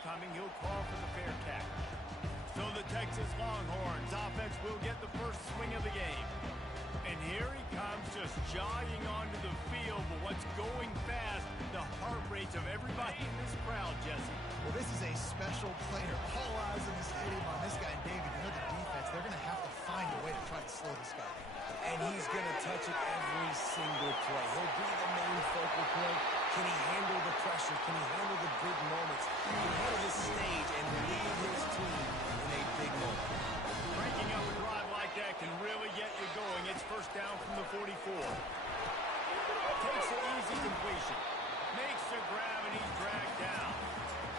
incoming. He'll call for the fair catch. So the Texas Longhorns offense will get the first swing of the game. And here he comes, just jogging onto the field. But what's going fast, the heart rates of everybody in this crowd, Jesse. Well, this is a special player. All eyes in the stadium on this guy, David. You know the defense, they're going to have to find a way to try to slow this guy down. And he's going to touch it every single play. He'll be the main focal point. Can he handle the pressure? Can he handle the big moments? Can he handle this stage and lead his team in a big moment? Breaking up a drive like that can really get you going. It's first down from the 44. Takes an easy completion. Makes the grab and he's dragged down.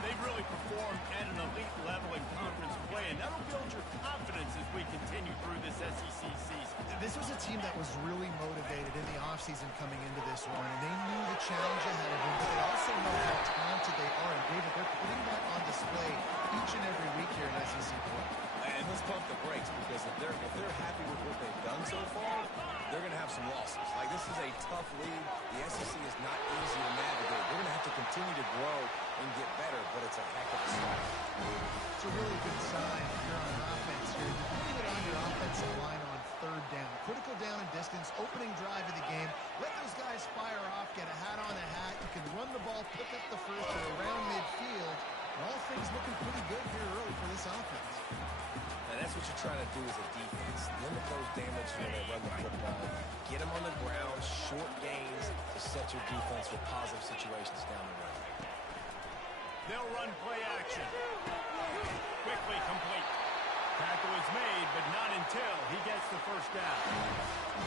They've really performed at an elite level in conference play, and that'll build your confidence as we continue through this SEC season. This was a team that was really motivated in the offseason coming into this one, and they knew the challenge ahead of them, but they also know how talented they are. And David, they're putting that on display each and every week here in SEC play. And let's pump the brakes, because if they're happy with what they've done so far, they're going to have some losses. Like, this is a tough league. The SEC is not easy to navigate. They're going to have to continue to grow and get better, but it's a heck of a start. It's a really good sign if you're on offense here. You're putting it on your offensive line on third down. Critical down and distance, opening drive of the game. Let those guys fire off, get a hat on a hat. You can run the ball, pick up the first or around midfield. And all things looking pretty good here early for this offense. And that's what you're trying to do as a defense. Limit those damages when they run the football. Get them on the ground, short gains to set your defense for positive situations down the road. They'll run play action. Quickly complete. Tackle is made, but not until he gets the first down.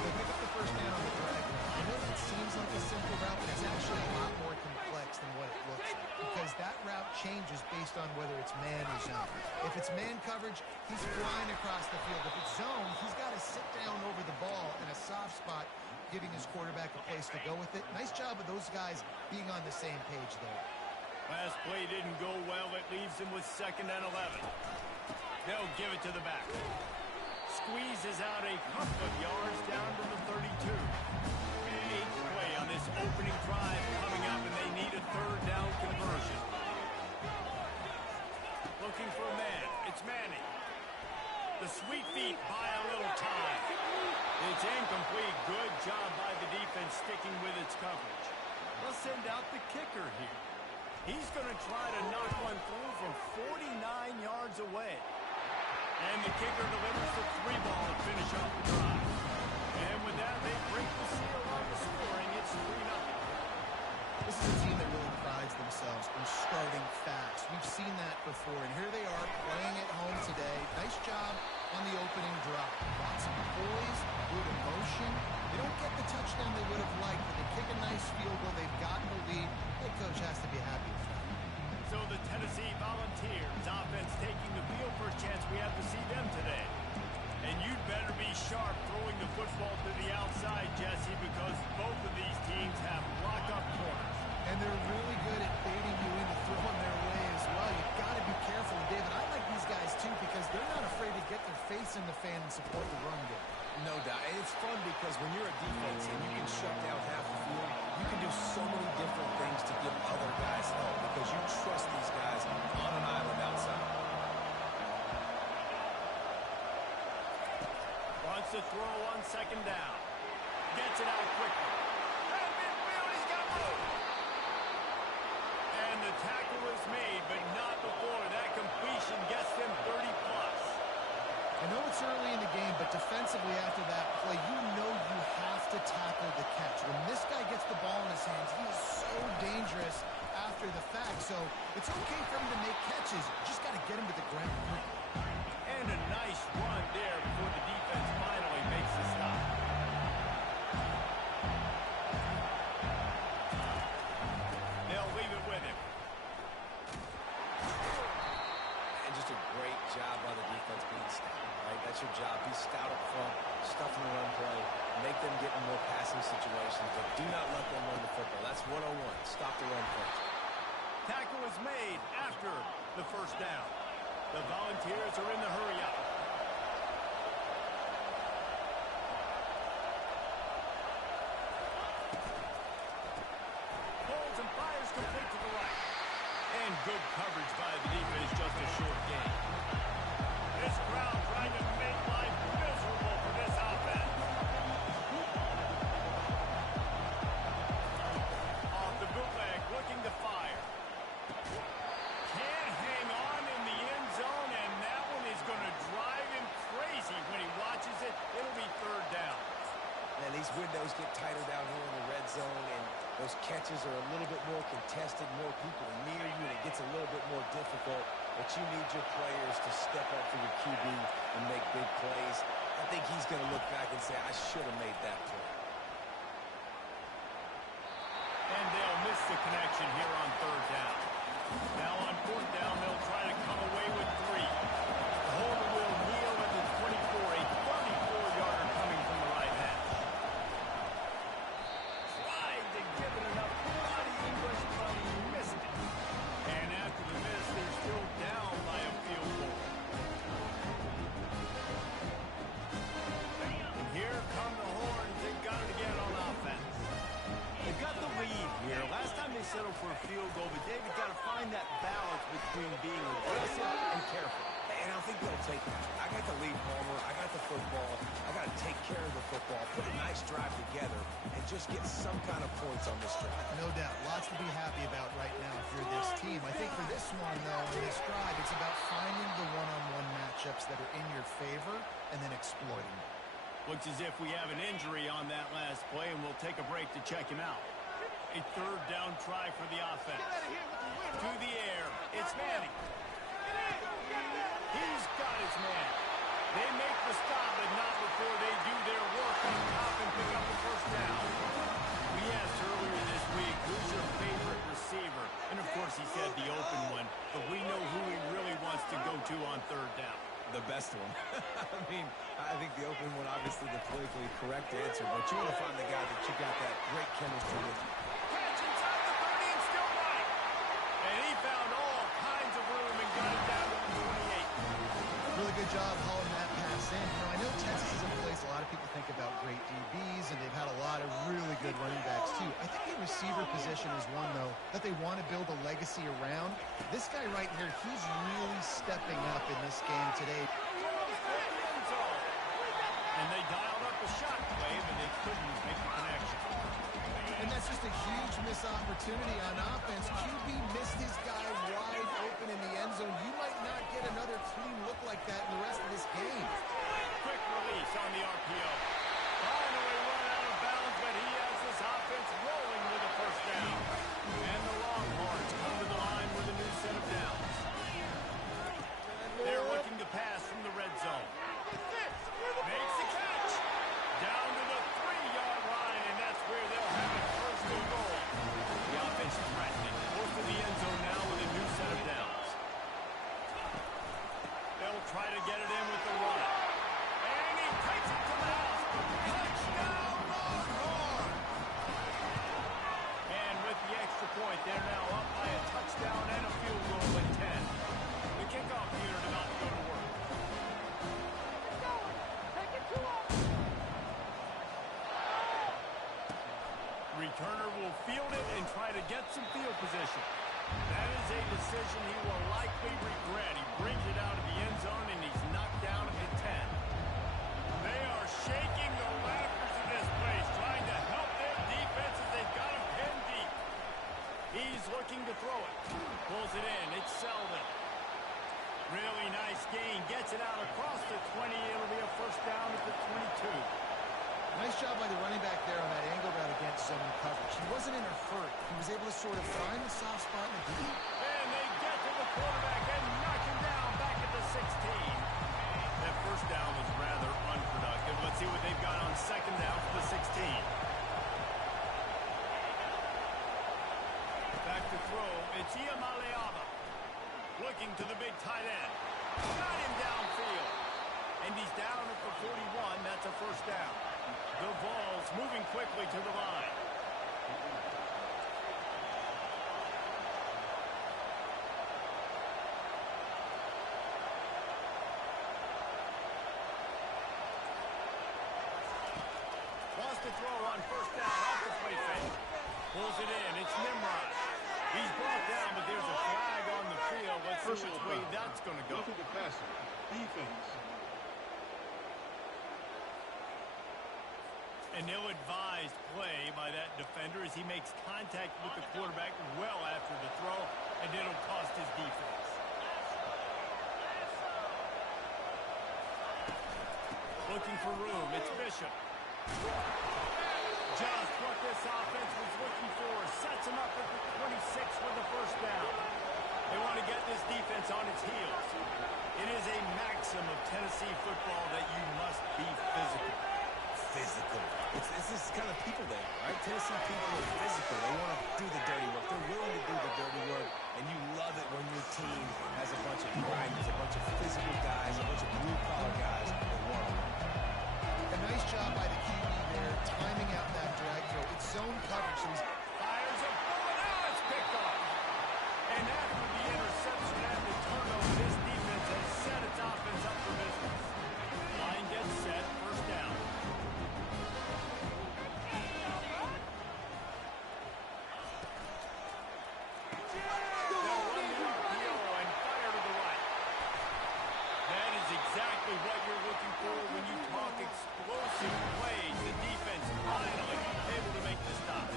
They pick up the first down on the drag route. I know that seems like a simple route, but it's actually a lot more complex than what it looks like, because that route changes based on whether it's man or zone. If it's man coverage, he's flying across the field. If it's zone, he's got to sit down over the ball in a soft spot, giving his quarterback a place to go with it. Nice job of those guys being on the same page there. Last play didn't go well. It leaves him with 2nd and 11. They'll give it to the back. Squeezes out a couple of yards down to the 32. 8th play on this opening drive coming up, and they need a 3rd down conversion. Looking for a man. It's Manning. The sweet feet buy a little time. It's incomplete. Good job by the defense sticking with its coverage. They'll send out the kicker here. He's going to try to knock one through from 49 yards away. And the kicker delivers the 3 ball to finish off the drive. And with that, they break the seal on the scoring. It's 3-0. This is a team that really prides themselves on starting fast. We've seen that before, and here they are playing at home today. Nice job on the opening drive. Lots of poise, good emotion. They don't get the touchdown they would have liked, but they kick a nice field goal. They've gotten the lead. Head coach has to be happy with that. So the Tennessee Volunteers offense taking the field. First chance we have to see them today. And you'd better be sharp throwing the football to the outside, Jesse, because both of these teams have lock-up corners. And they're really good at baiting you into throwing their way as well. You've got to be careful. And David, I like these guys too, because they're not afraid to get their face in the fan and support the run game. No doubt. And it's fun because when you're a defense and you can shut down half the field, you can do so many different things to give other guys help because you trust these guys on an island outside. Wants to throw on 2nd down. Gets it out quickly. And midfield, he's got room. And the tackle is made, but not before that completion gets them 30+. I know it's early in the game, but defensively after that play, you know you have to tackle the catch. When this guy gets the ball in his hands, he is so dangerous after the fact. So it's okay for him to make catches. You just got to get him to the ground quick. And a nice run there before the defense finally makes the stop. They'll leave it with him. And just a great job by the defense being stout. Right? That's your job. Be stout up front, stuff in the run play, make them get in more passing situations, but do not let them run the football. That's 101. Stop the run first. Tackle is made after the first down. The Volunteers are in the hurry-up. Holds and fires complete to the right. And good coverage by the defense, just a short gain. This crowd trying to make life miserable for this offense. Off the bootleg, looking to fire. Can't hang on in the end zone, and that one is going to drive him crazy when he watches it. It'll be third down. And these windows get tighter down here in the red zone, and those catches are a little bit more contested, more people near you, and it gets a little bit more difficult. But you need your players to step up for your QB and make big plays. I think he's going to look back and say, I should have made that play. And they'll miss the connection here on third down. Now on fourth down, they'll try to come away with 3. The holder will kneel at the 24, a 34-yarder coming from the right hash. Tried to give it enough body English, but he missed it. And after the miss, they're still down by a field goal. And here come the Horns. They've got it again on offense. They've got the lead here. Last time they settled for a field goal, but David got to find that balance between being aggressive and careful. And I think they'll take that. I got the lead, Palmer. I got the football. I got to take care of the football, put a nice drive together, and just get some kind of points on this drive. No doubt. Lots to be happy about right now if you're this team. I think for this one, though, in this drive, it's about finding the one-on-one matchups that are in your favor and then exploiting them. Looks as if we have an injury on that last play, and we'll take a break to check him out. A third down try for the offense. To the air. It's Manning. He's got his man. They make the stop, but not before they do their work on top and pick up the first down. We asked earlier this week, who's your favorite receiver? And, of course, he said the open one, but we know who he really wants to go to on third down. The best one. I mean, I think the open one, obviously the politically correct answer, but you want to find the guy that you got that great chemistry with. Catch inside the 30 and still running. And he found all kinds of room and got it down to the 28. Really good job hauling that pass in. You know, I know Texas is a place a lot of people think about great DBs, and they've had a lot of really good running backs, too. I think the receiver position is one, though, that they want to build a legacy around. This guy right here, he's really stepping up in this game today. And they dialed up a shot play, but they couldn't make the connection. And that's just a huge missed opportunity on offense. QB missed his guy wide open in the end zone. You might not get another clean look like that in the rest of this game. Quick release on the RPO. Finally run out of bounds, but he has this offense rolling with a first down. And the Longhorns come to the line with a new set of downs. They're looking to pass from the red zone. Makes the catch. Down to the 3-yard line, and that's where they'll have it first and goal. The offense threatening. Close to the end zone now with a new set of downs. They'll try to get it in with the run. And he takes it to the house. Touchdown, Longhorn! And with the extra point, they're now up by a touchdown and a field goal at 10. The kickoff unit about to go to work. Returner will field it and try to get some field position. That is a decision he will likely regret. He brings it out of the end zone, and he's knocked down at the 10. They are shaking the rafters of this place, trying to help their defense as they've got him pinned deep. He's looking to throw it. Pulls it in. It's Selden. Really nice gain. Gets it out across the 20. It'll be a first down at the 22. Nice job by the running back there on that angle route against zone coverage. He wasn't in a hurt. He was able to sort of find the soft spot in the deep. And they get to the quarterback and knock him down back at the 16. That first down was rather unproductive. Let's see what they've got on second down for the 16. Back to throw. It's Iamaleava. Looking to the big tight end. Got him downfield. And he's down at the 41. That's a first down. The Vols moving quickly to the line. Wants to throw on first down off the play fake. Pulls it in. It's Nimrod. He's brought down, but there's a flag on possession. Defense. An ill-advised play by that defender as he makes contact with the quarterback well after the throw, and it'll cost his defense. Looking for room, it's Bishop. Just what this offense was looking for. Sets him up at the 26 with the first down. They want to get this defense on its heels. It is a maxim of Tennessee football that you must be physical. Physical. It's this kind of people there, right? Tennessee people are physical. They want to do the dirty work. They're willing to do the dirty work, and you love it when your team has a bunch of grinders, a bunch of physical guys, a bunch of blue-collar guys that want to win. A nice job by the QB there, timing out that drag throw. It's zone coverage, so he's Fires a bullet. Now it's picked off. And after the interception and the turnover, this defense has set its offense up for business. Line gets set. First down. They'll run the RPO and fire to the right. That is exactly what you're looking for when you talk explosive plays. The defense finally able to make the stop.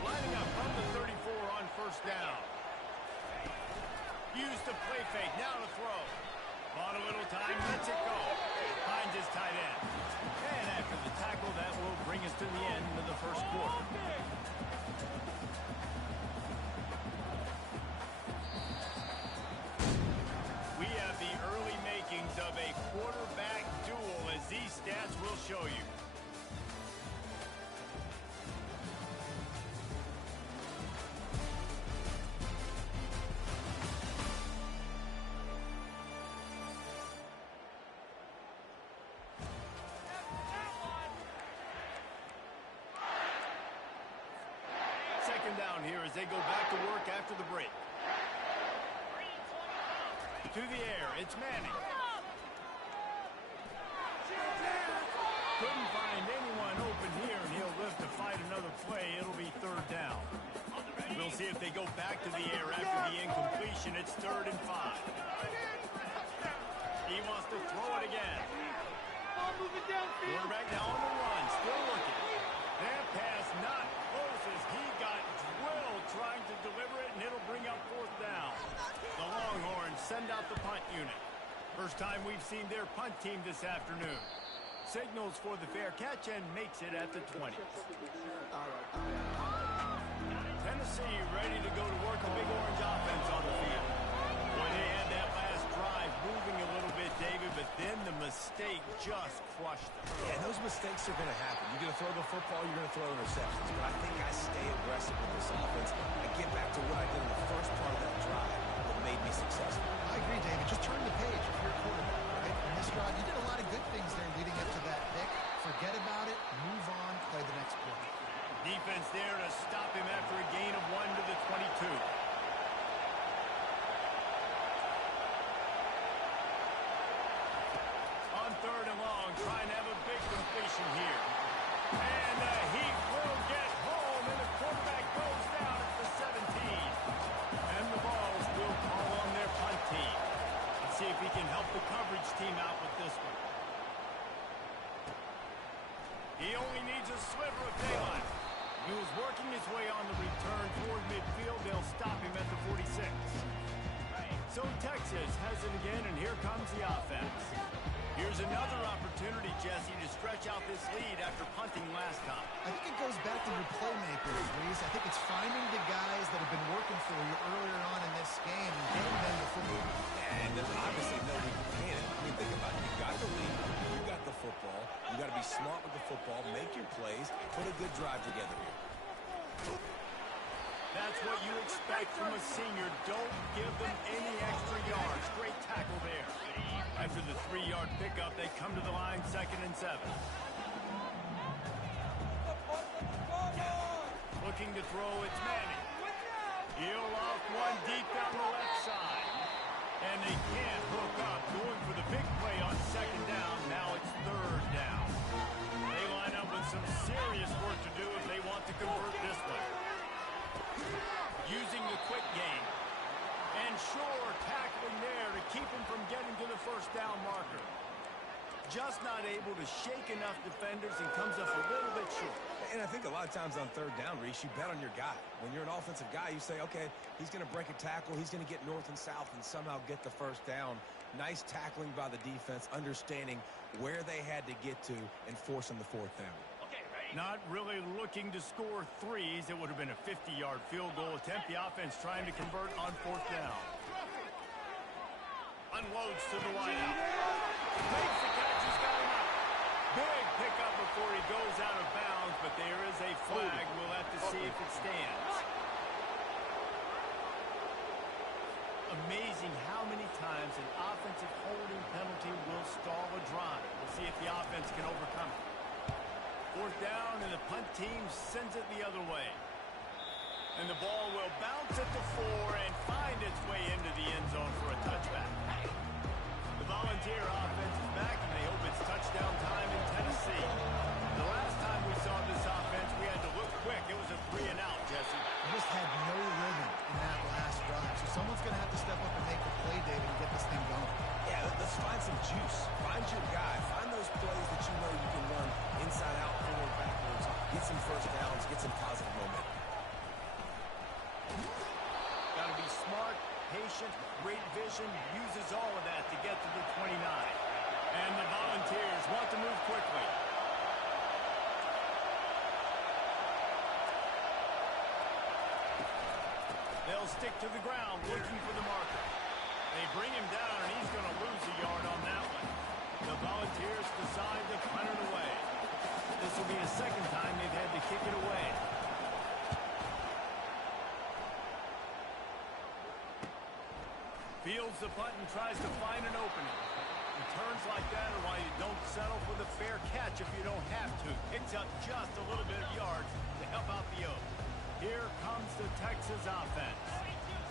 Lining up from the 34 on first down. Use the play fake. Now to throw. Bought a little time. Lets it go. Finds his tight end. And after the tackle, that will bring us to the end of the first quarter. We have the early makings of a quarterback duel, as these stats will show you. Second down here as they go back to work after the break. To the air, it's Manning. Couldn't find anyone open here, and he'll live to fight another play. It'll be third down. We'll see if they go back to the air after the incompletion. It's 3rd and 5. He wants to throw it again. Quarterback now on the run, still looking. That pass not close as he got drilled trying to deliver it, and it'll bring up 4th down. The Longhorns send out the punt unit. First time we've seen their punt team this afternoon. Signals for the fair catch and makes it at the 20. Tennessee ready to go to work a big orange offense on the field. Boy, they had that last drive moving a little bit, David, but then the mistake just crushed them. Yeah, and those mistakes are going to happen. You're going to throw the football, you're going to throw interceptions. But I think I stay aggressive with this offense. I get back to what I did in the first part of that drive that made me successful. I agree, David. Just turn the page if you're a quarterback, right? In this drive, you did a lot of good things there leading up to that pick. Forget about it, move on, play the next play. Defense there to stop him after a gain of 1 to the 22. On 3rd and long, trying to have a big completion here. And the Heat will get home, and the quarterback goes down at the 17. And the Vols will call on their punt team. Let's see if he can help the coverage team out with this one. He only needs a sliver of daylight. He was working his way on the return toward midfield. They'll stop him at the 46. So Texas has it again, and here comes the offense. Here's another opportunity, Jesse, to stretch out this lead after punting last time. I think it goes back to your playmakers, Reese. I think it's finding the guys that have been working for you earlier on in this game and getting them the football. And there's obviously no need to panic. I mean, think about it. You got the lead, you got the football. You got to be smart with the football, make your plays, put a good drive together here. That's what you expect from a senior. Don't give them any extra yards. Great tackle there. After the 3-yard pickup, they come to the line, 2nd and 7. Looking to throw, it's Manning. He'll off one deep down the left side. And they can't hook up. Going for the big play on 2nd down. Now it's 3rd down. They line up with some serious work to do if they want to convert this one. Using the quick game. And Shore tackling there to keep keep him from getting to the first down marker. Just not able to shake enough defenders and comes up a little bit short. And I think a lot of times on third down, Reese, you bet on your guy. When you're an offensive guy, you say, okay, he's going to break a tackle, he's going to get north and south and somehow get the first down. Nice tackling by the defense, understanding where they had to get to and forcing the fourth down. Not really looking to score threes. It would have been a 50-yard field goal attempt. The offense trying to convert on fourth down. Unloads to the wideout. Makes the catch. He's got him up. Big pickup before he goes out of bounds, but there is a flag. We'll have to see if it stands. Amazing how many times an offensive holding penalty will stall a drive. We'll see if the offense can overcome it. Fourth down, and the punt team sends it the other way. And the ball will bounce at the 4 and find its way into the end zone for a touchback. The Volunteer offense is back, and they hope it's touchdown time in Tennessee. The last time we saw this offense, we had to look quick. It was a 3-and-out, Jesse. We just had no rhythm in that last drive. So someone's going to have to step up and make a play, David, and get this thing going. Yeah, let's find some juice. Find your guy. Find those plays that you know you can run inside out, forward, backwards. Get some first downs. Get some positive momentum. Got to be smart, patient, great vision. Uses all of that to get to the 29. And the Volunteers want to move quickly. They'll stick to the ground looking for the marker. They bring him down, and he's going to lose a yard on that one. The Volunteers decide to punt it away. This will be the second time they've had to kick it away. Fields the punt and tries to find an opening. Returns like that are why you don't settle for the fair catch if you don't have to. Picks up just a little bit of yards to help out the Oaks. Here comes the Texas offense.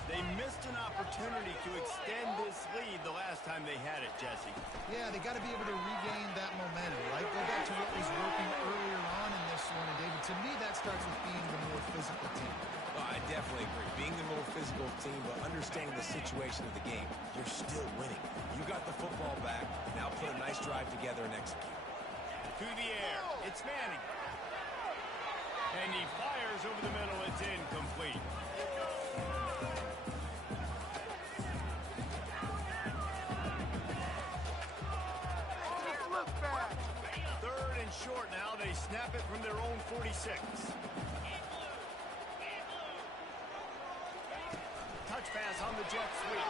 They missed an opportunity to extend this lead the last time they had it, Jesse. Yeah, they got to be able to regain that momentum, right? Go back to what was working earlier on in this one. And, David, to me, that starts with being the more physical team. Well, I definitely agree. Being the more physical team, but understanding the situation of the game. You're still winning. You got the football back. Now put a nice drive together and execute. To the air. It's Manning. And he fires over the middle. It's incomplete. Third and short now. They snap it from their own 46. Touch pass on the jet sweep.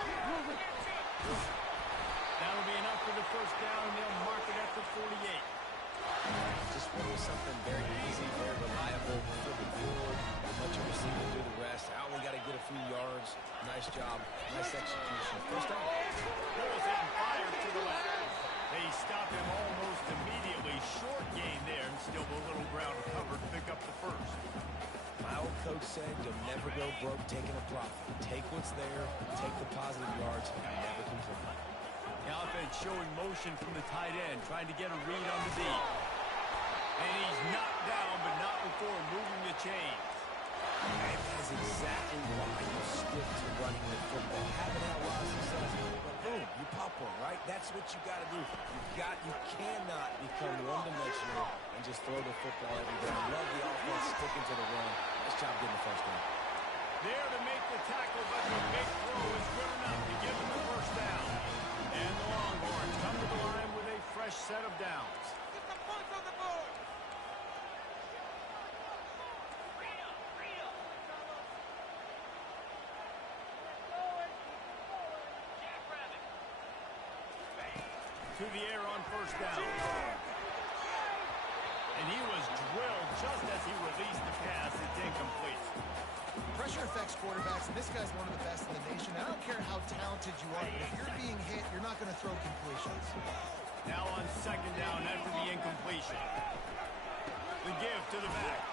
That'll be enough for the first down, and they'll mark it at the 48. Just really something very easy, very reliable. Flip it forward, let your receiver do the rest. I only got to get a few yards. Nice job, nice execution. First down. Throws it and fires to the left. They stop him almost immediately. Short gain there, and still a little ground covered to pick up the first. My old coach said you'll never go broke taking a profit. Take what's there, take the positive yards, and never complain. The offense showing motion from the tight end, trying to get a read on the D. And he's knocked down, but not before moving the chains. And that is exactly why you stick to running the football. Having that lot of success, but boom, you pop one, right? That's what you got to do. You cannot become one-dimensional and just throw the football every day. I love the offense sticking to the run. Nice job getting the first down. There to make the tackle, but the big throw is good enough to give him the first down. And the Longhorns come to the line with a fresh set of downs. Get the points on the board. To the air on first down. And he was drilled just as he released the pass. It's incomplete. Pressure affects quarterbacks, and this guy's one of the best in the nation. I don't care how talented you are, but if you're being hit, you're not going to throw completions. Now on second down after the incompletion. The give to the back.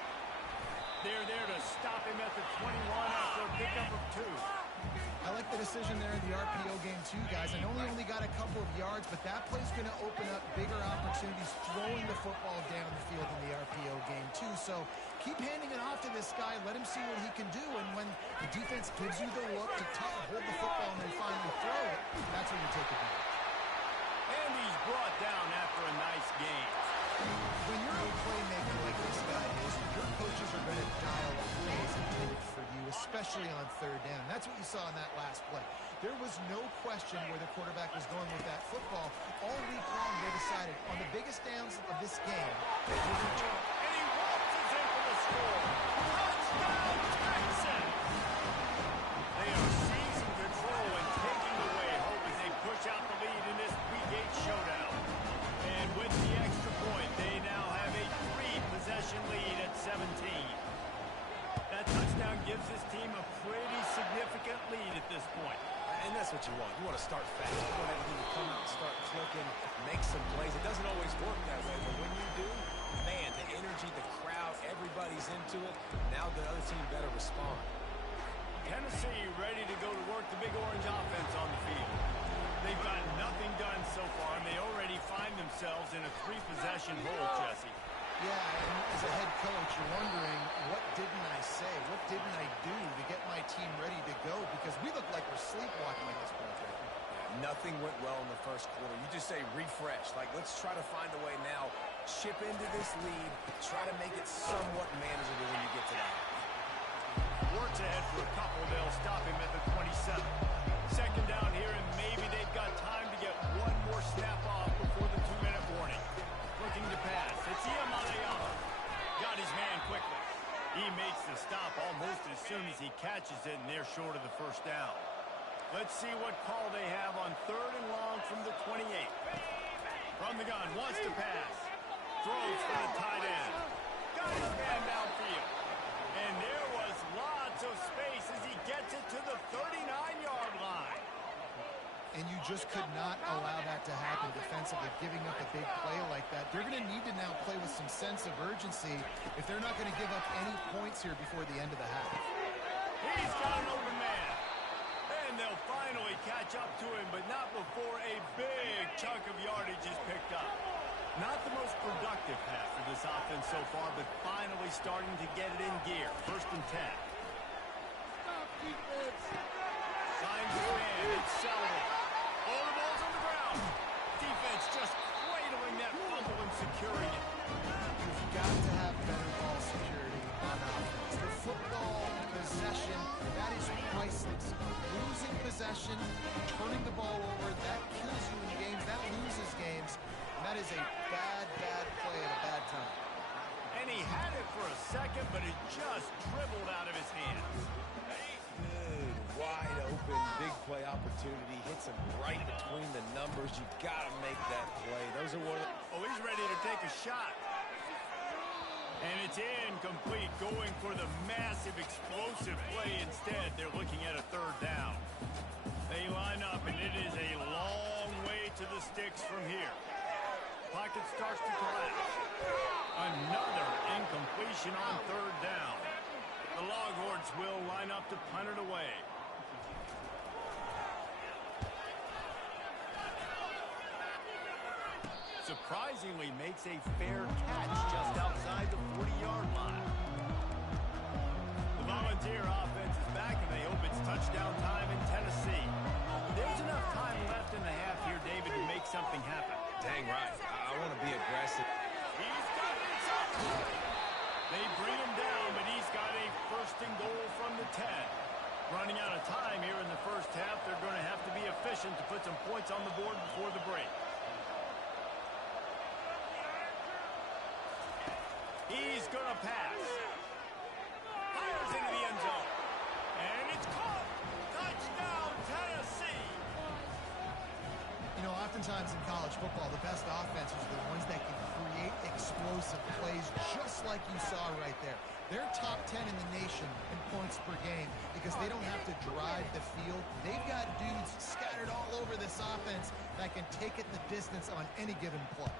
They're there to stop him at the 21 after a pickup of 2. I like the decision there in the RPO game too, guys. I know he only got a couple of yards, but that play's going to open up bigger opportunities throwing the football down the field in the RPO game too. So keep handing it off to this guy. Let him see what he can do. And when the defense gives you the look to hold the football and then finally throw it, that's when you take advantage. And he's brought down after a nice game. When you're a playmaker like this guy is, your coaches are going to dial up plays intended for you, especially on third down. That's what you saw in that last play. There was no question where the quarterback was going with that football. All week long, they decided on the biggest downs of this game, And he waltzes in for the score. Touchdown, Texans! They are seizing control and taking away hope as they push out the lead in this Week 8 showdown. And with the extra point, they now have a 3-possession lead at 17. That touchdown gives this team a pretty significant lead at this point. And that's what you want. You want to start fast. You want everything to come out and start clicking, make some plays. It doesn't always work that way, but when you do, man, the energy, the crowd, everybody's into it. Now the other team better respond. Tennessee ready to go to work the big orange offense on the field. They've got nothing done so far, and they already find themselves in a 3-possession hole, Jesse. Yeah, and as a head coach, you're wondering, what didn't I say? What didn't I do to get my team ready to go? Because we look like we're sleepwalking at this point. Yeah, nothing went well in the first quarter. You just say refresh. Like, let's try to find a way now. Chip into this lead. Try to make it somewhat manageable when you get to that. Works ahead for a couple. They'll stop him at the 27. Second down here, and maybe they've got time to get one more snap off before the 2-minute warning. Looking to pass. It's Iyamaleama. Got his man quickly. He makes the stop almost as soon as he catches it, and they're short of the first down. Let's see what call they have on 3rd and long from the 28. From the gun, wants to pass. Throws for the tight end. Got his man downfield. And there was lots of space as he gets it to the 39-yard line. And you just could not allow that to happen defensively, giving up a big play like that. They're going to need to now play with some sense of urgency if they're not going to give up any points here before the end of the half. He's got an open man. And they'll finally catch up to him, but not before a big chunk of yardage is picked up. Not the most productive half for this offense so far, but finally starting to get it in gear. 1st and 10. Finds his man. It's Sullivan. All the balls on the ground. Defense just cradling that fumble and securing it. You've got to have better ball security on offense. The football possession, that is priceless. Losing possession, turning the ball over, that kills you in games, that loses games. And that is a bad, bad play at a bad time. And he had it for a second, but it just dribbled out of his hands. Good, wide open, big play opportunity. Hits him right between the numbers. You got to make that play. Those are one of the... Oh, he's ready to take a shot. And it's incomplete, going for the massive, explosive play instead. They're looking at a 3rd down. They line up, and it is a long way to the sticks from here. Pocket starts to collapse. Another incompletion on 3rd down. The Longhorns will line up to punt it away. Surprisingly makes a fair catch just outside the 40-yard line. The Volunteer offense is back, and they hope it's touchdown time in Tennessee. There's enough time left in the half here, David, to make something happen. Dang right. I want to be aggressive. He's got it. They bring him down, but he's got a 1st and goal from the 10. Running out of time here in the first half. They're going to have to be efficient to put some points on the board before the break. He's going to pass. Fires into the end zone. And it's caught. Touchdown, Tennessee. You know, oftentimes in college football, the best offenses are the ones that can create explosive plays, just like you saw right there. They're top 10 in the nation in points per game because they don't have to drive the field. They've got dudes scattered all over this offense that can take it the distance on any given play.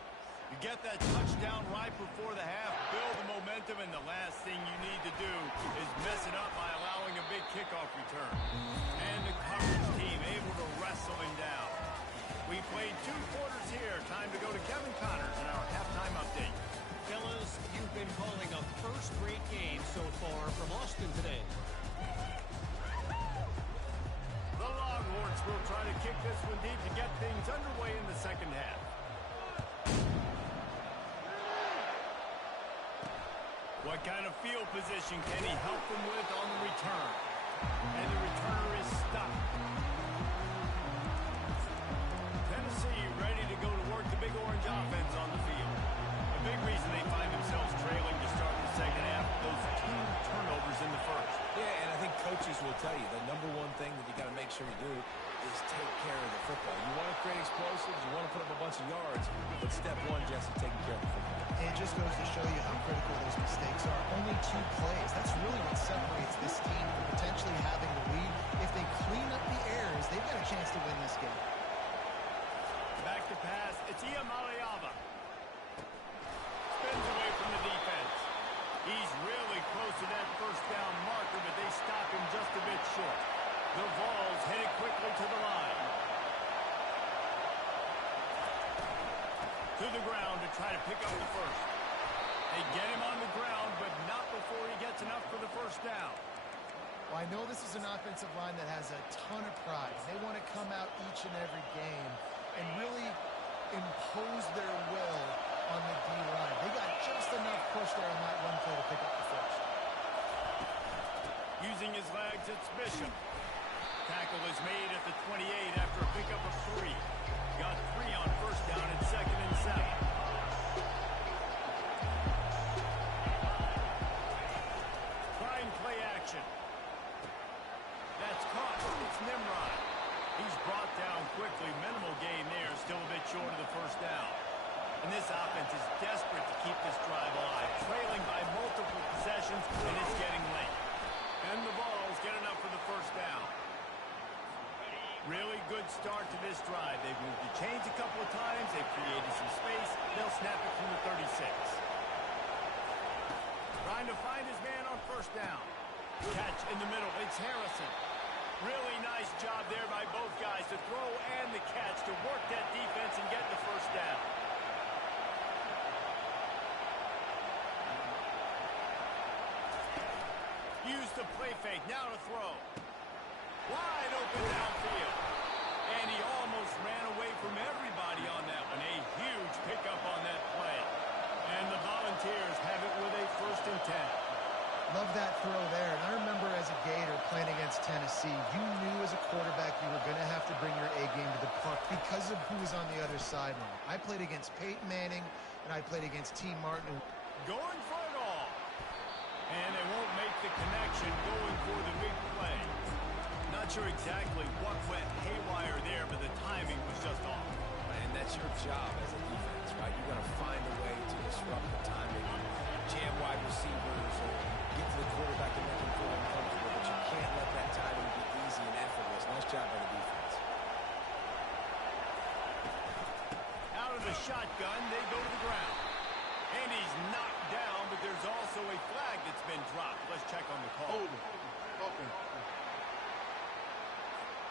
You get that touchdown right before the half, build the momentum, and the last thing you need to do is mess it up by allowing a big kickoff return. And the coverage team able to wrestle him down. We played 2 quarters here. Time to go to Kevin Connors in our halftime update. Fellas, you've been calling a first great game so far from Austin today. The Longhorns will try to kick this one deep to get things underway in the second half. What kind of field position can he help them with on the return? And the returner is stopped. Tennessee ready to go to work the Big Orange offense on the field. A big reason they find themselves trailing to start the second half, those 2 turnovers in the first. Yeah, and I think coaches will tell you the number one thing that you got to make sure you do is take care of the football. You want to create explosives, you want to put up a bunch of yards, but step one, Jesse, taking care of the football. It just goes to show you how critical those mistakes are. Only 2 plays. That's really what separates this team from potentially having the lead. If they clean up the errors, they've got a chance to win this game. Back to pass. It's Iamaleava. Spins away from the defense. He's really close to that first down marker, but they stop him just a bit short. The Vols headed quickly to the line. To the ground to try to pick up the first. They get him on the ground, but not before he gets enough for the first down. Well, I know this is an offensive line that has a ton of pride. They want to come out each and every game and really impose their will on the D-line. They got just enough push there on that one play to pick up the first. Using his legs, it's Bishop. Tackle is made at the 28 after a pickup of 3. Got 3 on first down and 2nd and 7. Trying play action. That's caught. It's Nimrod. He's brought down quickly. Minimal gain there. Still a bit short of the first down. And this offense is desperate to keep this drive alive. Trailing by multiple possessions, and it's getting late. And the Vols get enough for the first down. Really good start to this drive. They've moved the chains a couple of times. They've created some space. They'll snap it from the 36. Trying to find his man on first down. Catch in the middle. It's Harrison. Really nice job there by both guys to throw and the catch to work that defense and get the first down. Use the play fake. Now to throw. Wide open downfield. And he almost ran away from everybody on that one. A huge pickup on that play. And the Volunteers have it with a 1st and 10. Love that throw there. And I remember as a Gator playing against Tennessee, you knew as a quarterback you were going to have to bring your A game to the park because of who was on the other sideline. I played against Peyton Manning, and I played against T. Martin. Going for it all. And they won't make the connection going for the big play. Not sure exactly what went haywire there, but the timing was just off. And that's your job as a defense, right? You got to find a way to disrupt the timing, jam wide receivers, or get to the quarterback and make him feel uncomfortable. But you can't let that timing be easy and effortless. Nice job by the defense. Out of the shotgun, they go to the ground. And he's knocked down, but there's also a flag that's been dropped. Let's check on the call.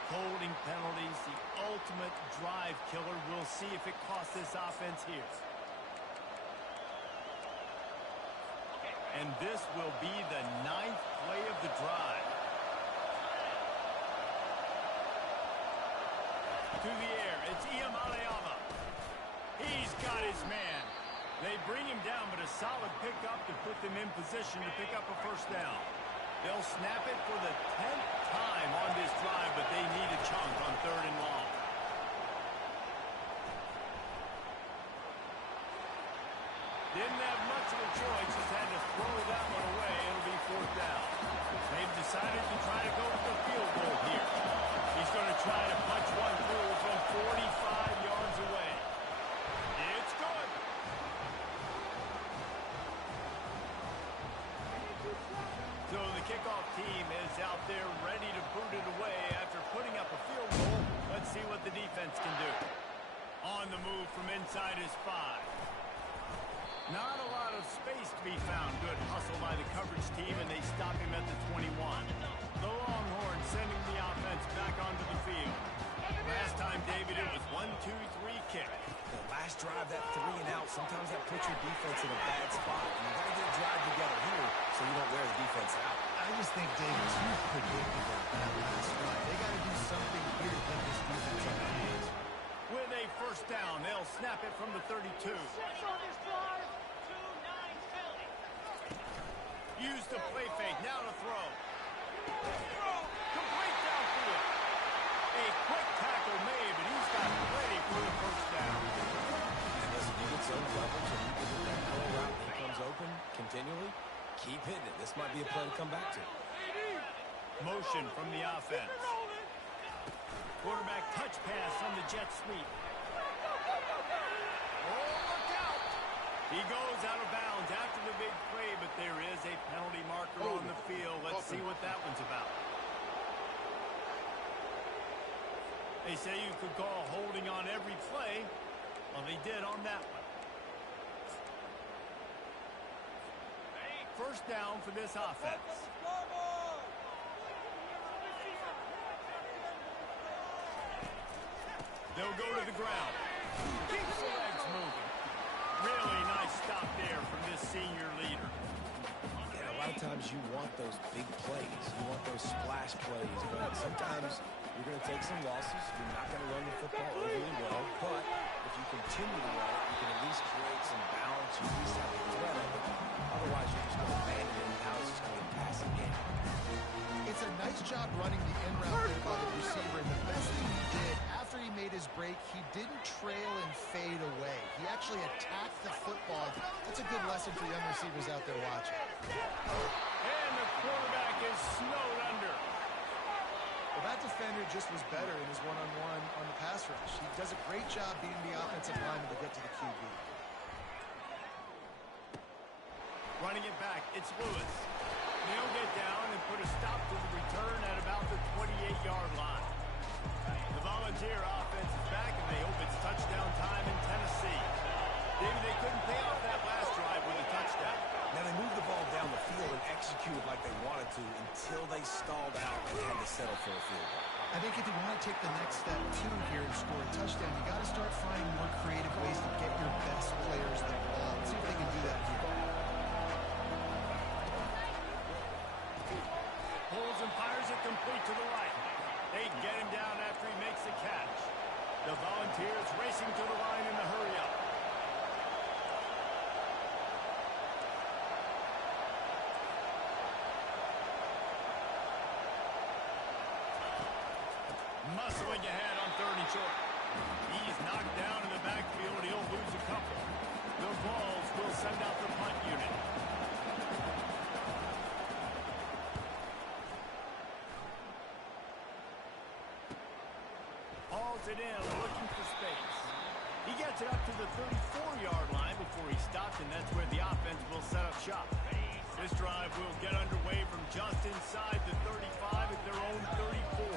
Holding penalties, the ultimate drive killer. We'll see if it costs this offense here. And this will be the 9th play of the drive. To the air, it's Iamaleava. He's got his man. They bring him down, but a solid pickup to put them in position to pick up a first down. They'll snap it for the 10th time on this drive, but they need a chunk on 3rd and long. Didn't have much of a choice, just had to throw that one away. It'll be 4th down. They've decided to try to go for the field goal here. He's going to try to punch one through from 45 yards away. It's good. So the kickoff team is out there ready to boot it away after putting up a field goal. Let's see what the defense can do. On the move from inside his 5. Not a lot of space to be found. Good hustle by the coverage team, and they stop him at the 21. The Longhorns sending the offense back onto the field. Last time, David, it was 1-2-3 kick. The last drive, that 3 and out, some sometimes that puts your defense in a bad spot. And you got to get a drive together here so you don't wear the defense out. I just think, Dave, it's too predictable that last drive. They got to do something here to get this defense on their hands. With a first down, they'll snap it from the 32. Use the play fake, now to throw. Complete downfield. A quick tackle made, but he's got plenty for the first down. And listen, you get zone coverage and you can hit that curl route and he comes open continually. Keep hitting it. This might be a play to come back to. Motion from the offense. Quarterback touch pass on the jet sweep. Oh, look out! He goes out of bounds after the big play, but there is a penalty marker on the field. Let's see what that one's about. They say you could call holding on every play. Well, they did on that one. First down for this offense. They'll go to the ground. Keeps the legs moving. Really nice stop there from this senior leader. And a lot of times you want those big plays. You want those splash plays. But sometimes you're going to take some losses. You're not going to run the football overly well. But if you continue to run it, you can at least create some balance. You at least have the threat of it. Otherwise, you're just going to abandon it, and now it's just going to pass again. It's a nice job running the in route there by the receiver. And the best thing he did after he made his break, he didn't trail and fade away. He actually attacked the football. That's a good lesson for young receivers out there watching. And the quarterback is snowed under. Well, that defender just was better in his one-on-one on the pass rush. He does a great job being the offensive lineman to get to the QB. Running it back, it's Lewis. They'll get down and put a stop to the return at about the 28-yard line. The Volunteer offense is back, and they hope it's touchdown time in Tennessee. Maybe they couldn't pay off that last drive with a touchdown. Now, they moved the ball down the field and executed like they wanted to until they stalled out and had to settle for a field goal. I think if you want to take the next step, too, here and score a touchdown, you got to start finding more creative ways to get your best players the ball. Let's see if they can do that here. Pulls and fires it complete to the right. They get him down after he makes the catch. The Volunteers racing to the line in the hurry-up. Muscling ahead on 3rd and short. He's knocked down in the backfield. He'll lose a couple. The Vols will send out the punt unit. Hauls it in, looking for space. He gets it up to the 34-yard line before he stops, and that's where the offense will set up shop. This drive will get underway from just inside the 35 at their own 34.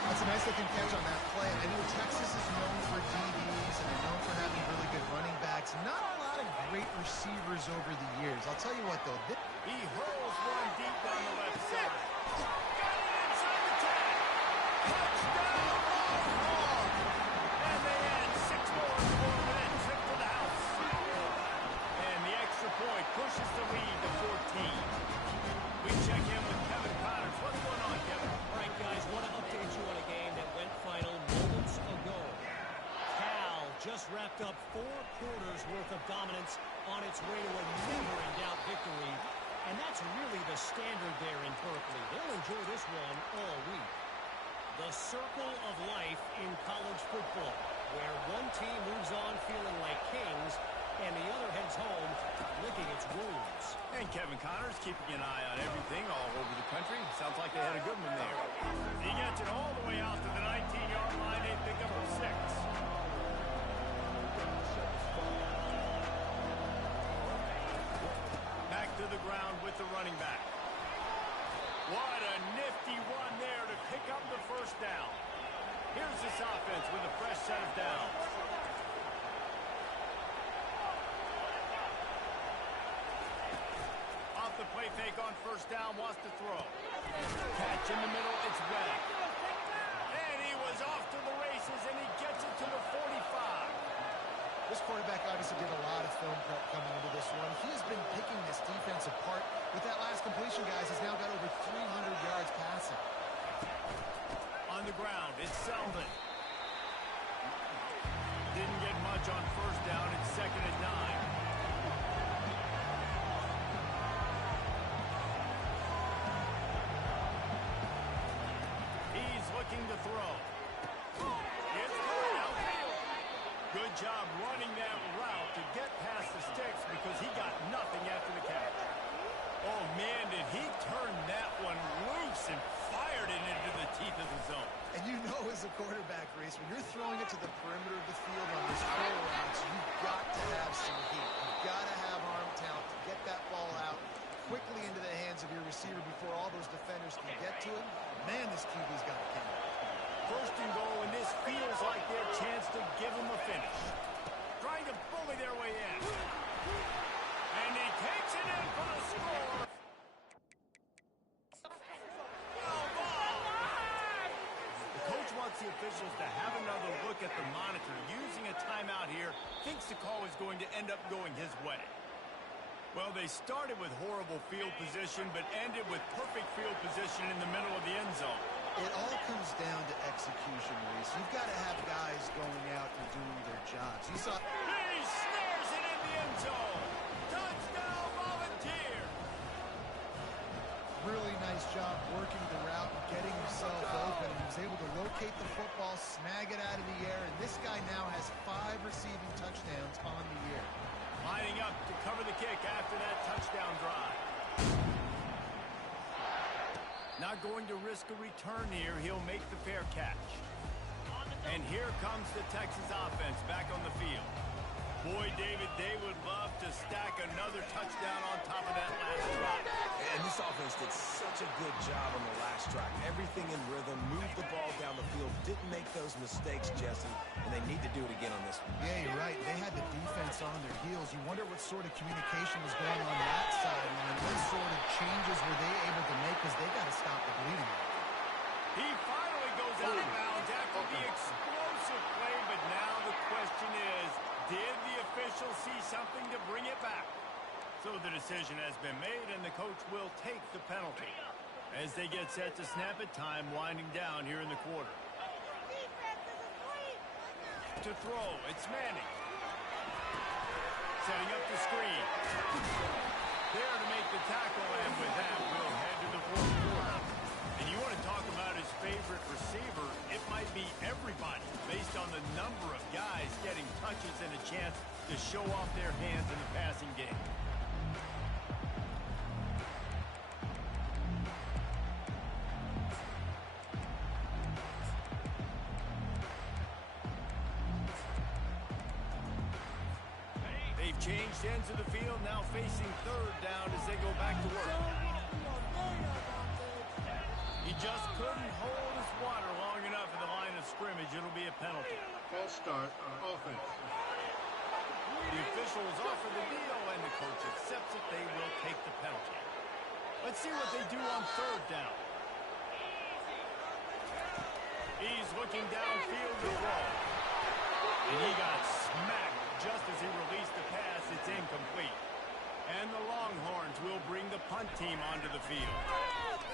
That's a nice-looking catch on that play. I know Texas is known for DBs, and they're known for having really good running backs. Not a lot of great receivers over the years. I'll tell you what, though. He hurls one deep down the left side. Got it inside the 10. Touchdown, Longhorn! And they add 6 more before that trip to the house. And the extra point pushes the lead to 14. We check in with Kevin Connors. What's going on, Kevin? All right, guys, want to update you on a game that went final moments ago. Cal just wrapped up 4 quarters worth of dominance on its way to a never-in-doubt victory. And that's really the standard there in Berkeley. They'll enjoy this one all week. The circle of life in college football, where one team moves on feeling like kings and the other heads home licking its wounds. And Kevin Connors keeping an eye on everything all over the country. Sounds like they had a good one there. He gets it all the way out to the 19-yard line. They pick up a 6. Back to the ground with the running back. What a nifty one there to pick up the first down. Here's this offense with a fresh set of downs. The play fake on first down, wants to throw. Catch in the middle, it's Webb. This quarterback obviously did a lot of film prep coming into this one. He has been picking this defense apart. With that last completion, guys, he's now got over 300 yards passing. On the ground, it's Selden. Didn't get much on first down. It's 2nd and 9. He's looking to throw. It's going outfield. Good job running that route to get past the sticks because he got nothing after the catch. Oh, man, did he turn that one loose and fired it into the teeth of the zone. And you know as a quarterback, Reese, when you're throwing it to the perimeter of the field on these four routes, you've got to have some heat. You've got to have arm talent to get that ball out quickly into the hands of your receiver before all those defenders can get to it. Man, this QB's got a camera. 1st and goal, and this feels like their chance to give them a finish. Trying to bully their way in. And he takes it in for the score. The coach wants the officials to have another look at the monitor. Using a timeout here, thinks the call is going to end up going his way. Well, they started with horrible field position, but ended with perfect field position in the middle of the end zone. It all comes down to execution, Reese. You've got to have guys going out and doing their jobs. You saw... He snares it in the end zone. Touchdown, Volunteer. Really nice job working the route and getting himself open. He was able to locate the football, snag it out of the air, and this guy now has 5 receiving touchdowns on the year. Lining up to cover the kick after that touchdown drive. Not going to risk a return here. He'll make the fair catch. And here comes the Texas offense back on the field. Boy, David, they would love to stack another touchdown on top of that last drive. And this offense did such a good job on the last drive. Everything in rhythm, moved the ball down the field, didn't make those mistakes, Jesse, and they need to do it again on this one. Yeah, you're right. They had the defense on their heels. You wonder what sort of communication was going on that sideline. What sort of changes were they able to make because they got to stop the bleeding. He finally goes out of bounds after the explosive play, but now the question is, did the official see something to bring it back? So the decision has been made, and the coach will take the penalty. As they get set to snap it, time winding down here in the quarter. To throw, it's Manning. Setting up the screen. There to make the tackle, and with that, we'll head to the 4th quarter. And you want to talk about his favorite receiver, it might be everybody, based on the number of guys getting touches and a chance to show off their hands in the passing game. They've changed ends of the field, now facing 3rd down as they go back to work. He just couldn't hold his water long enough at the line of scrimmage. It'll be a penalty. False start on offense. The officials offer the deal, and the coach accepts it. They will take the penalty. Let's see what they do on 3rd down. He's looking downfield to throw. And he got smacked just as he released the pass. It's incomplete. And the Longhorns will bring the punt team onto the field.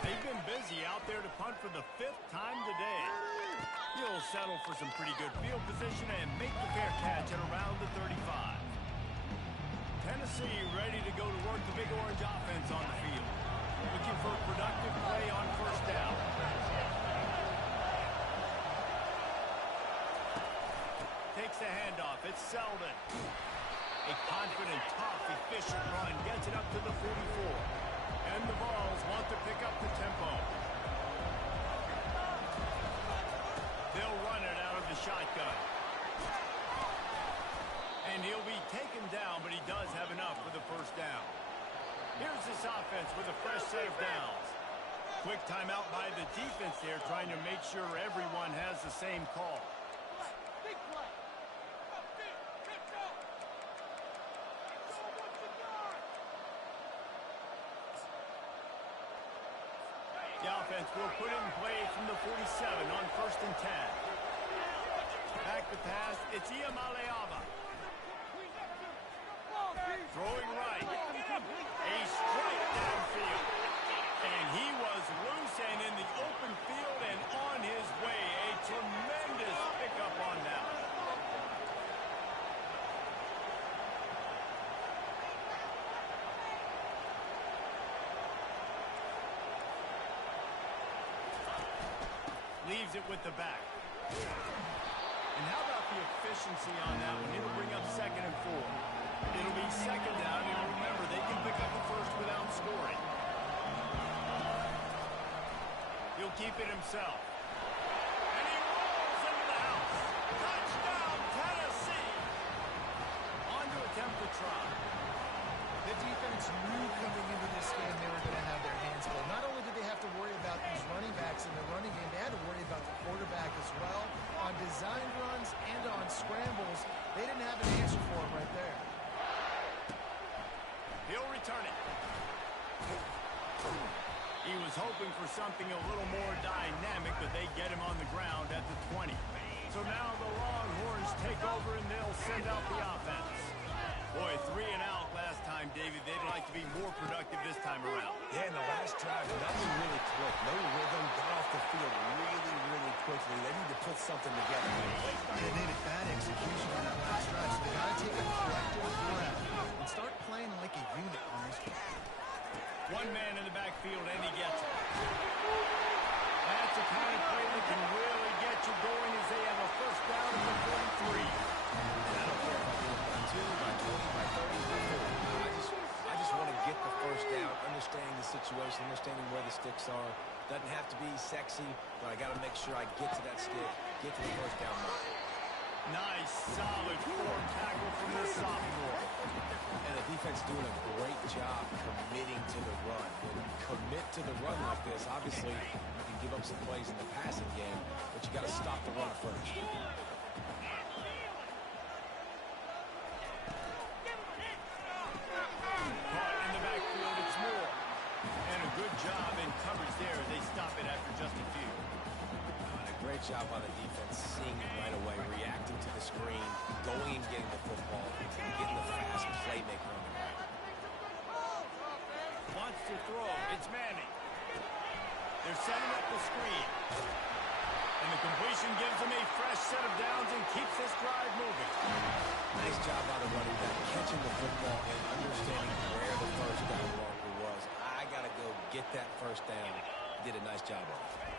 They've been busy out there to punt for the 5th time today. He'll settle for some pretty good field position and make the fair catch at around the 35. Tennessee ready to go to work the Big Orange offense on the field. Looking for a productive play on 1st down. Takes the handoff. It's Selden. A confident, tough, efficient run gets it up to the 44. And the Vols want to pick up the tempo. They'll run it out of the shotgun. And he'll be taken down, but he does have enough for the 1st down. Here's this offense with a fresh set of downs. Quick timeout by the defense there, trying to make sure everyone has the same call. The offense will put it in play from the 47 on 1st and 10. Back to pass, it's Iamaleava. leaves it with the back. And how about the efficiency on that one? It'll bring up 2nd and 4. It'll be 2nd down, and remember, they can pick up a first without scoring. He'll keep it himself. And he rolls into the house. Touchdown, Tennessee! On to attempt the try. The defense knew coming into this game they were going to have their hands full. Not only did they have to worry about these running backs in the running game, they had to worry about the quarterback as well. On design runs and on scrambles, they didn't have an answer for him right there. He'll return it. He was hoping for something a little more dynamic, but they get him on the ground at the 20. So now the Longhorns take over and they'll send out the offense. Boy, 3 and out last time, David. They'd like to be more productive this time around. Yeah, in the last drive, nothing really clicked. No rhythm. Got off the field really quickly. They need to put something together. They needed bad execution on that last drive, so they got to take a collective breath and start playing like a unit on this one. One man in the backfield, and he gets it. That's the kind of play that can really get you going as they have a first down at the 43. I don't care if I do it by 2, by 20, by 30, by 40. I just want to get the first down, understanding the situation, understanding where the sticks are. Doesn't have to be sexy, but I got to make sure I get to that stick, get to the first down line. Nice, solid form tackle from the sophomore. And the defense doing a great job committing to the run. When you commit to the run like this, obviously you can give up some plays in the passing game, but you got to stop the run first. Caught in the backfield, it's Moore. And a good job in coverage there. They stop it after just a few. And a great job by the defense, seeing it right away, reacting to the screen, going and getting the football, and getting the fast playmaker on the ground. Wants to throw. It's Manning. They're setting up the screen. And the completion gives them a fresh set of downs and keeps this drive moving. Nice job by the running back, catching the football and understanding where the first down marker was. I got to go get that first down. Did a nice job of it.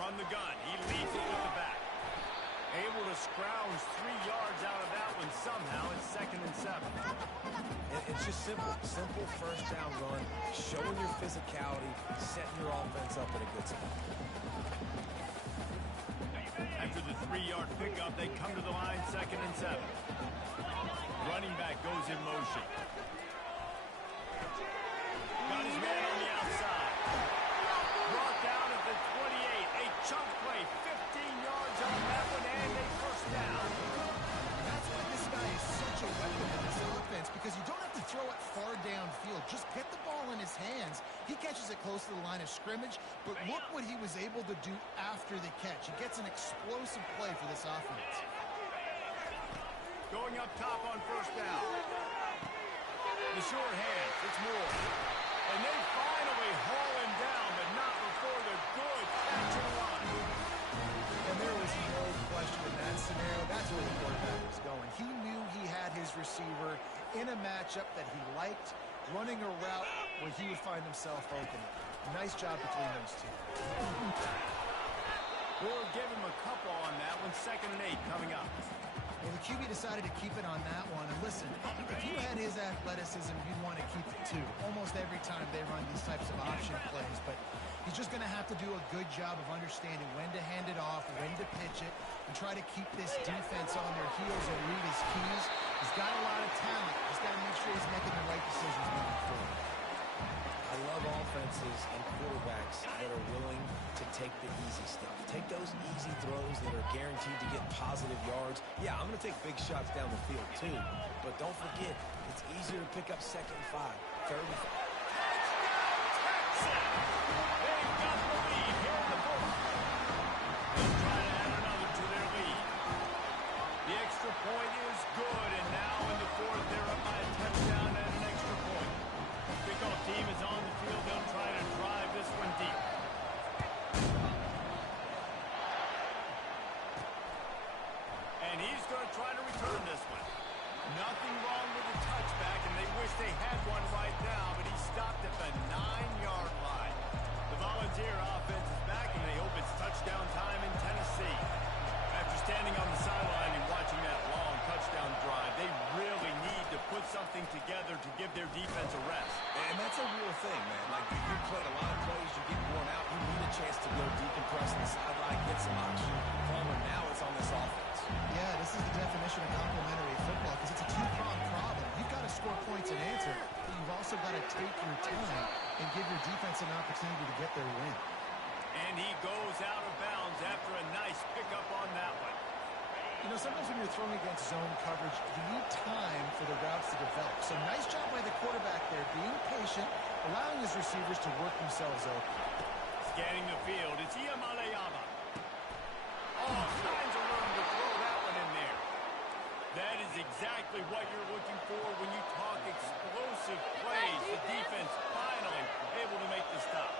From the gun, he leads it with the back. Able to scrounge 3 yards out of that one somehow. It's 2nd and 7. And it's just simple. Simple first down run, showing your physicality, setting your offense up in a good spot. After the 3-yard pickup, they come to the line, 2nd and 7. Running back goes in motion. Got his man on the outside. Brought down at the 28. A chunk play, 15 yards on that one, and a first down. That's why this guy is such a weapon in this offense, because you don't have to throw it far downfield. Just get the ball in his hands. He catches it close to the line of scrimmage, but look what he was able to do after the catch. He gets an explosive play for this offense. Going up top on first down. The short hands, it's Moore. And they finally haul him down, but not before the good catch and run. And there was no question in that scenario. That's where the quarterback was going. He knew he had his receiver in a matchup that he liked, running a route where he would find himself open. Nice job between those two. We'll give him a couple on that one. 2nd and 8 coming up. Well, the QB decided to keep it on that one. And listen, if you had his athleticism, you'd want to keep it too. Almost every time they run these types of option plays. But he's just going to have to do a good job of understanding when to hand it off, when to pitch it, and try to keep this defense on their heels and read his keys. He's got a lot of talent. He's got to make sure he's making the right decisions moving forward. I love offenses and quarterbacks that are willing to take the easy stuff. Take those easy throws that are guaranteed to get positive yards. Yeah, I'm going to take big shots down the field too. But don't forget, it's easier to pick up 2nd and 5, 3rd and 5. They've got the lead here in the 4th. They'll try to add another to their lead. The extra point is good, and now in the 4th, they're up by a touchdown and an extra point. Kickoff team is on the field. They'll try to drive this one deep. And he's going to try to return this one. Nothing wrong with the touchback, and they wish they had one right now, but he stopped at the 9-yard line. The Volunteer offense is back, and they hope it's touchdown time in Tennessee. After standing on the sideline and watching that long touchdown drive, they really need to put something together to give their defense a rest. And that's a real thing, man. Like, you played a lot of plays, you get worn out, you need a chance to go decompress on the sideline, get some oxygen. Palmer, now it's on this offense. Yeah, this is the definition of complementary football because it's a two-pronged problem. You've got to score points and answer, but you've also got to take your time and give your defense an opportunity to get their win. And he goes out of bounds after a nice pickup on that one. You know, sometimes when you're throwing against zone coverage, you need time for the routes to develop. So nice job by the quarterback there, being patient, allowing his receivers to work themselves open. Scanning the field, it's Iamaleava. Oh, finds a room to throw that one in there. That is exactly what you're looking for when you talk explosive plays. The defense finally able to make the stop.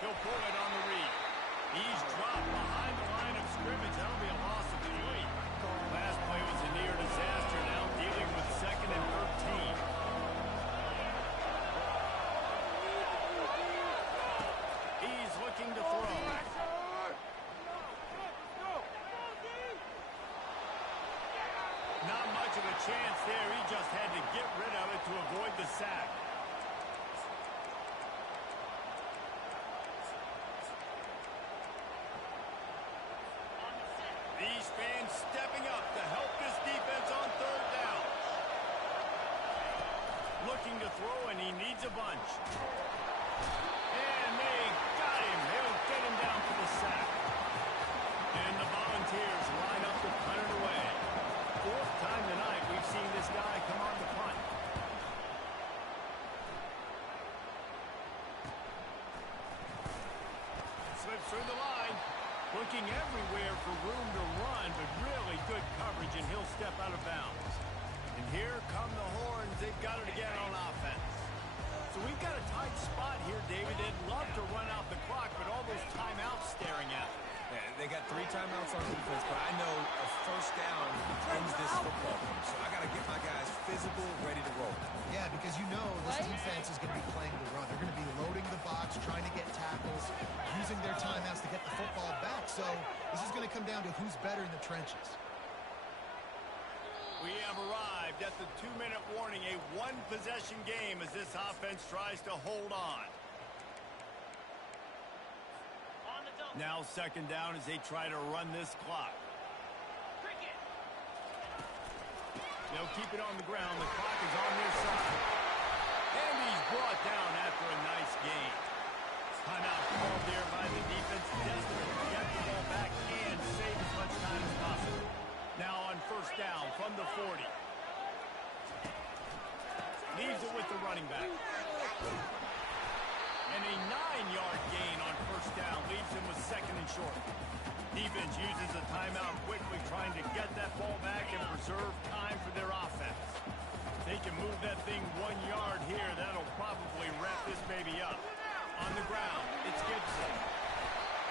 He'll pull it on the read. He's dropped behind the line of scrimmage. That'll be a loss of 3. Last play was a near disaster. Now dealing with 2nd and 13. He's looking to throw. Not much of a chance there. He just had to get rid of it to avoid the sack. These fans stepping up to help this defense on 3rd down. Looking to throw, and he needs a bunch. And they got him. They'll get him down for the sack. And the Volunteers line up to punt it away. 4th time tonight we've seen this guy come on the punt. Slips through the line. Looking everywhere for room to run, but really good coverage, and he'll step out of bounds. And here come the Horns. They've got it again on offense. So we've got a tight spot here, David. They'd love to run out the clock, but all those timeouts staring at them. Yeah, they got 3 timeouts on defense, but I know a 1st down ends this football game. So I got to get my guys physical, ready to roll. Yeah, because you know this defense is going to be playing the run. They're going to be loading the box, trying to get tackles, using their timeouts to get the football back. So this is going to come down to who's better in the trenches. We have arrived at the 2-minute warning, a 1-possession game as this offense tries to hold on. Now 2nd down as they try to run this clock. They'll keep it on the ground. The clock is on their side. And he's brought down after a nice gain. Timeout called there by the defense. Desperate to get the ball back and save as much time as possible. Now on 1st down from the 40. Leaves it with the running back. And a 9-yard gain on 1st down leaves him with 2nd and short. Defense uses a timeout quickly, trying to get that ball back and preserve time for their offense. They can move that thing 1 yard here. That'll probably wrap this baby up. On the ground, it's Gibson.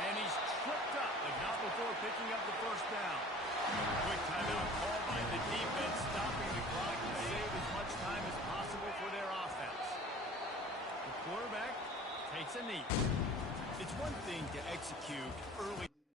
And he's tripped up, but not before picking up the 1st down. Quick timeout called by the defense, stopping the clock to save as much time as possible for their offense. The quarterback takes a knee. It's one thing to execute early.